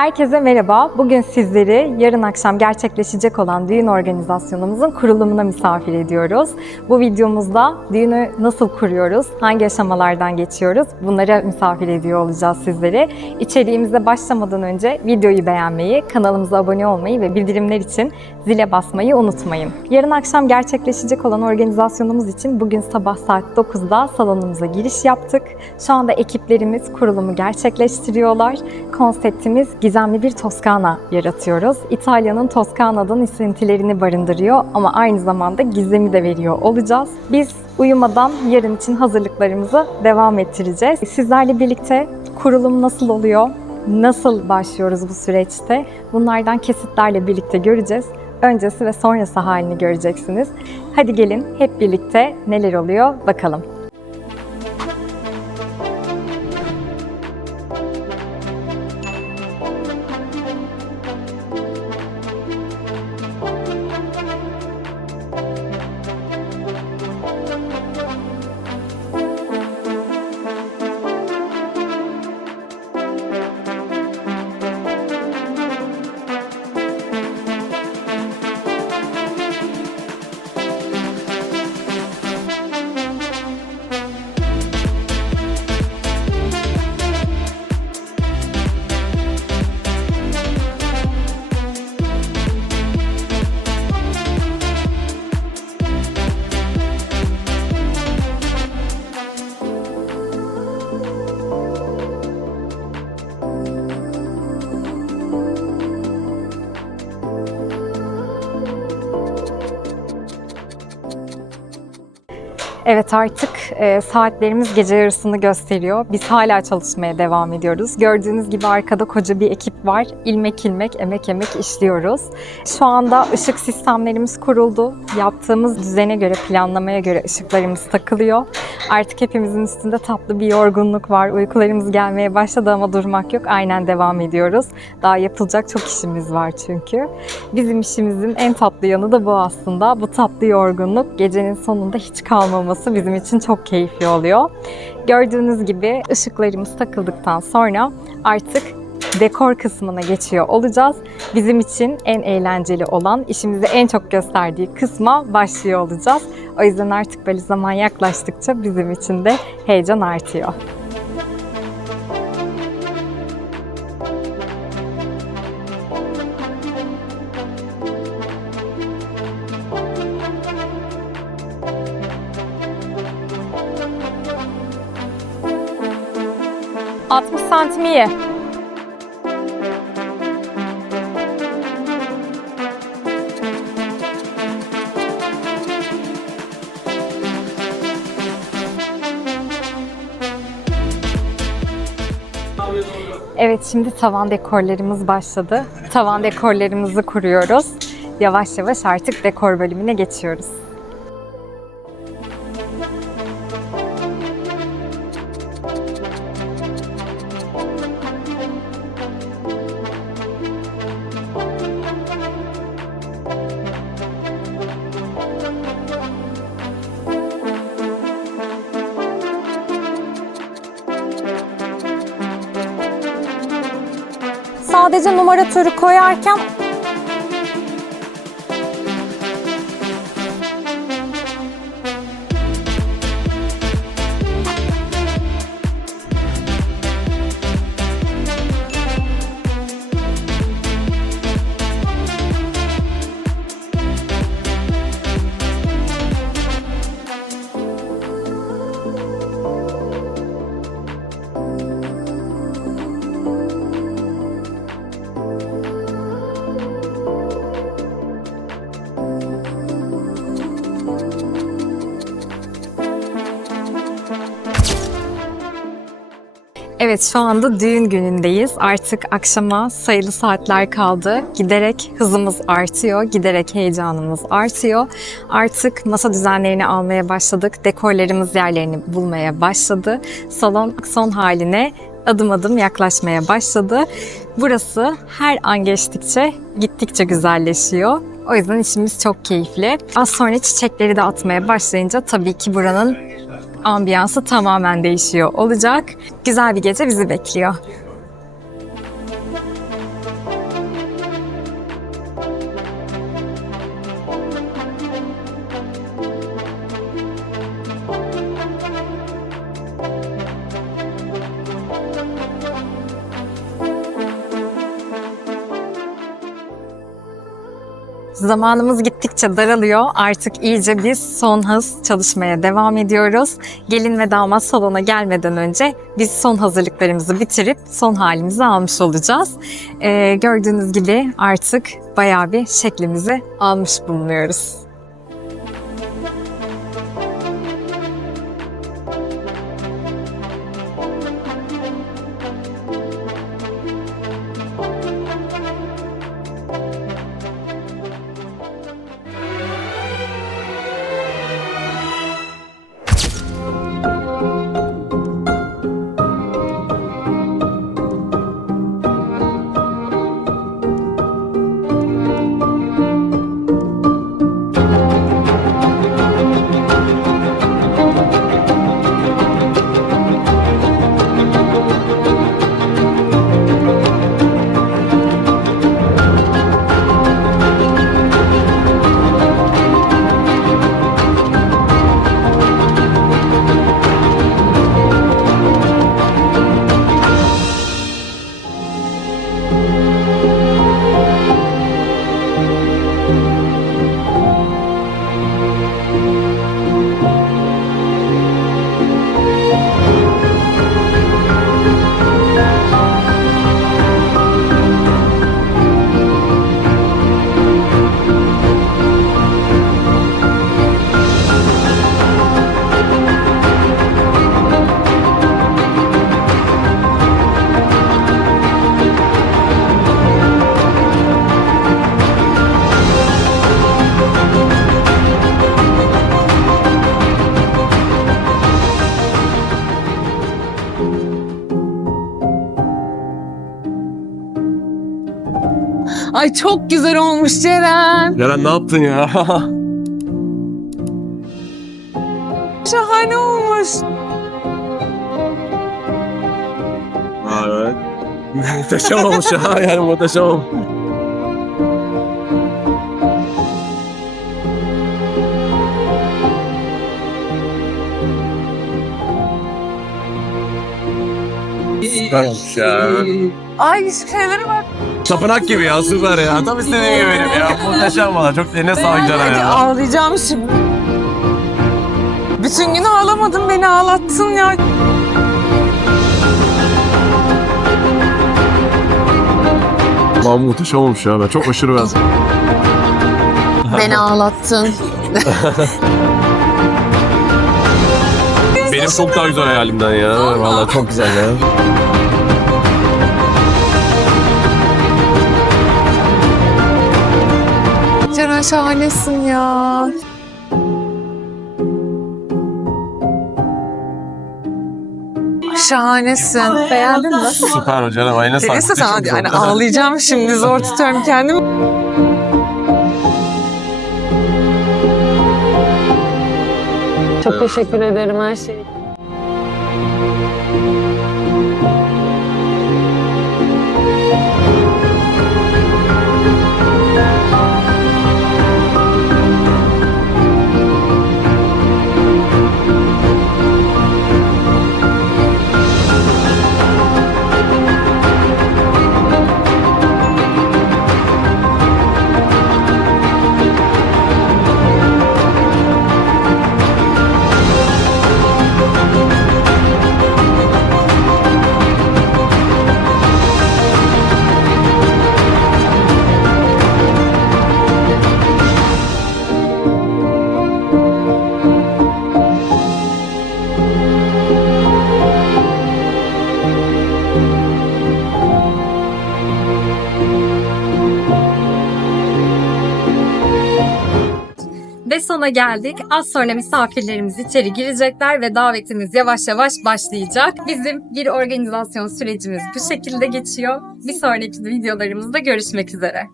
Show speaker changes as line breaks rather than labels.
Herkese merhaba. Bugün sizleri yarın akşam gerçekleşecek olan düğün organizasyonumuzun kurulumuna misafir ediyoruz. Bu videomuzda düğünü nasıl kuruyoruz, hangi aşamalardan geçiyoruz bunlara misafir ediyor olacağız sizleri. İçeriğimize başlamadan önce videoyu beğenmeyi, kanalımıza abone olmayı ve bildirimler için zile basmayı unutmayın. Yarın akşam gerçekleşecek olan organizasyonumuz için bugün sabah saat 9'da salonumuza giriş yaptık. Şu anda ekiplerimiz kurulumu gerçekleştiriyorlar. Konseptimiz gizemli bir Toskana yaratıyoruz. İtalya'nın Toskana'dan esintilerini barındırıyor ama aynı zamanda gizemi de veriyor olacağız. Biz uyumadan yarın için hazırlıklarımızı devam ettireceğiz. Sizlerle birlikte kurulum nasıl oluyor? Nasıl başlıyoruz bu süreçte? Bunlardan kesitlerle birlikte göreceğiz. Öncesi ve sonrası halini göreceksiniz. Hadi gelin hep birlikte neler oluyor bakalım. Evet artık e, saatlerimiz gece yarısını gösteriyor. Biz hala çalışmaya devam ediyoruz. Gördüğünüz gibi arkada koca bir ekip var. İlmek ilmek, emek emek işliyoruz. Şu anda ışık sistemlerimiz kuruldu. Yaptığımız düzene göre, planlamaya göre ışıklarımız takılıyor. Artık hepimizin üstünde tatlı bir yorgunluk var. Uykularımız gelmeye başladı ama durmak yok. Aynen devam ediyoruz. Daha yapılacak çok işimiz var çünkü. Bizim işimizin en tatlı yanı da bu aslında. Bu tatlı yorgunluk gecenin sonunda hiç kalmaması bizim için çok keyifli oluyor. Gördüğünüz gibi ışıklarımız takıldıktan sonra artık dekor kısmına geçiyor olacağız. Bizim için en eğlenceli olan, işimizi en çok gösterdiği kısma başlıyor olacağız. O yüzden artık böyle zaman yaklaştıkça bizim için de heyecan artıyor. ...60 santim iyi. Evet şimdi tavan dekorlarımız başladı. Tavan dekorlarımızı kuruyoruz. Yavaş yavaş artık dekor bölümüne geçiyoruz. Sadece numaratörü koyarken Evet şu anda düğün günündeyiz. Artık akşama sayılı saatler kaldı. Giderek hızımız artıyor, giderek heyecanımız artıyor. Artık masa düzenlerini almaya başladık. Dekorlarımız yerlerini bulmaya başladı. Salon son haline adım adım yaklaşmaya başladı. Burası her an geçtikçe gittikçe güzelleşiyor. O yüzden işimiz çok keyifli. Az sonra çiçekleri de atmaya başlayınca tabii ki buranın ambiyansı tamamen değişiyor olacak. Güzel bir gece bizi bekliyor. Zamanımız gittikçe daralıyor. Artık iyice biz son hız çalışmaya devam ediyoruz. Gelin ve damat salona gelmeden önce biz son hazırlıklarımızı bitirip son halimizi almış olacağız. Ee, gördüğünüz gibi artık bayağı bir şeklimizi almış bulunuyoruz.
Ay çok güzel olmuş Ceren.
Ceren ne yaptın ya?
Şahane olmuş.
ha, evet. muhteşem olmuş ya. Yani muhteşem olmuş. Olmuş ya.
Ay şeylere bak.
Tapınak gibi ya süper ya. Tam istediğim gibi benim ya. Muhteşem valla. Çok eline sağlık Ceren
Hadi
ya.
ağlayacağım şimdi. Bütün gün ağlamadım beni ağlattın ya.
Valla muhteşem olmuş ya. Ben çok aşırı ben.
Beni ağlattın.
Benim çok daha güzel hayalimden ya. Valla çok güzel ya.
Ceren şahanesin ya. Şahanesin.
Beğendin mi?
Süper o Ceren. Eline sağlık.
Neyse sen yani ağlayacağım şimdi zor tutuyorum kendimi. Çok teşekkür ederim her şey.
Ve sona geldik. Az sonra misafirlerimiz içeri girecekler ve davetimiz yavaş yavaş başlayacak. Bizim bir organizasyon sürecimiz bu şekilde geçiyor. Bir sonraki videolarımızda görüşmek üzere.